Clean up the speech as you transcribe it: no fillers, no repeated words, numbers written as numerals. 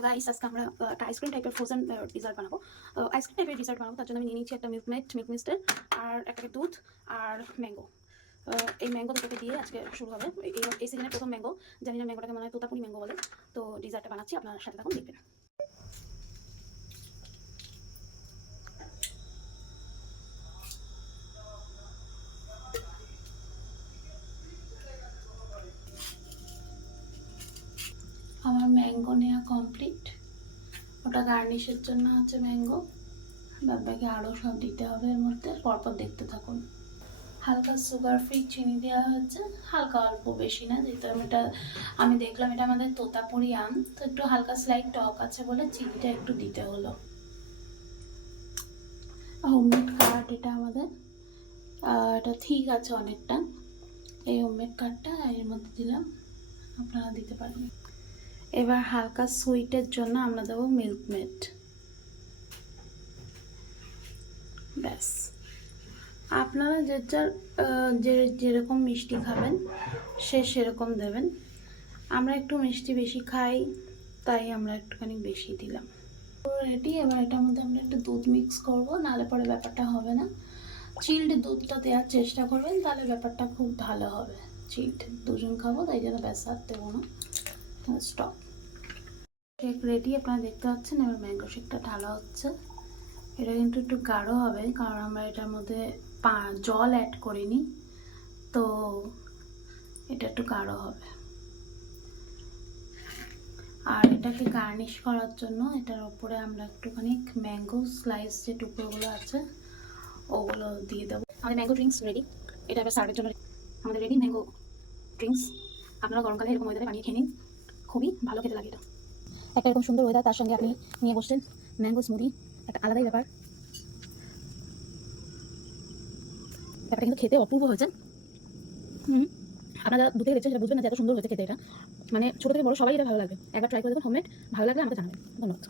Hello guys, আজকে আমরা একটা আইসক্রিম টাইপের ফ্রোজেন ডিজার্ট বানাবো। আইসক্রিম টাইপের ডিজার্ট বানাবো, তার জন্য আমি নিয়ে নিচ্ছি একটা মিল্ক মিস্টের আর এক প্যাকেট দুধ আর ম্যাঙ্গো। এই ম্যাঙ্গো দুটোকে দিয়ে আজকে শুরু হবে। এই সিজনের প্রথম ম্যাঙ্গো, জানি না ম্যাঙ্গোটাকে মনে হয় তোতাপুরি ম্যাঙ্গো বলে। তো ডিজার্টটা বানাচ্ছি, আপনার সাথে থাকুন, দেখবেন। আমার ম্যাঙ্গো নেওয়া কমপ্লিট। ওটা গার্নিশের জন্য হচ্ছে ম্যাঙ্গো, বাদ বাকি আরও সব দিতে হবে এর মধ্যে, পরপর দেখতে থাকুন। হালকা সুগার ফ্রি চিনি দেওয়া হচ্ছে, হালকা, অল্প, বেশি না, যেহেতু আমি দেখলাম এটা আমাদের তোতাপুরি আম, তো একটু হালকা স্লাইড টক আছে বলে চিনিটা একটু দিতে হলো। হোমমেড কাঠ এটা আমাদের, এটা ঠিক আছে অনেকটা। এই হোমমেড কাঠটা এর মধ্যে দিলাম, আপনারা দিতে পারবেন। এবার হালকা সুইটের জন্য আমরা দেবো মিল্ক মেড, ব্যাস। আপনারা যেরকম মিষ্টি খাবেন সেরকম দেবেন। আমরা একটু মিষ্টি বেশি খাই, তাই আমরা একটুখানি বেশি দিলাম। রেডি। এবার এটার মধ্যে আমরা একটু দুধ মিক্স করবো, নাহলে পরে ব্যাপারটা হবে না। চিল্ড দুধটা দেওয়ার চেষ্টা করবেন, তাহলে ব্যাপারটা খুব ভালো হবে। চিল্ড দুজন খাবো, তাই জন্য ব্যাস আর দেবো না। স্টপ। শেক রেডি, আপনারা দেখতে পাচ্ছেন। এবার ম্যাঙ্গো শেকটা ঢালা হচ্ছে। এটা কিন্তু একটু গাঢ় হবে, কারণ আমরা এটার মধ্যে জল অ্যাড করিনি, তো এটা একটু গাঢ় হবে। আর এটাকে গার্নিশ করার জন্য এটার উপরে আমরা একটুখানি ম্যাঙ্গো স্লাইস যে টুকরোগুলো আছে ওগুলো দিয়ে দেবো। আমাদের ম্যাঙ্গো ড্রিঙ্কস রেডি। এটা এবার সার্ভের জন্য আমাদের রেডি ম্যাঙ্গো ড্রিঙ্কস। আপনারা গরমকালে এরকম ওয়েদারে বানিয়ে খেয়ে নিন, খুবই ভালো খেতে লাগে এটা। একটা এরকম সুন্দর ওয়েদার, তার সঙ্গে আপনি নিয়ে বসছেন ম্যাঙ্গো স্মুদি, একটা আলাদাই ব্যাপার। ব্যাপারটা কিন্তু খেতে অপূর্ব হয়েছে। আপনারা দু থেকে দেখছেন সেটা বুঝবেন না যে এত সুন্দর হয়েছে খেতে এটা। মানে ছোটো থেকে বড় সবাই এটা ভালো লাগবে। একবার ট্রাই করে দেখুন হোমমেড, ভালো লাগলে আমাকে জানাবেন। ধন্যবাদ।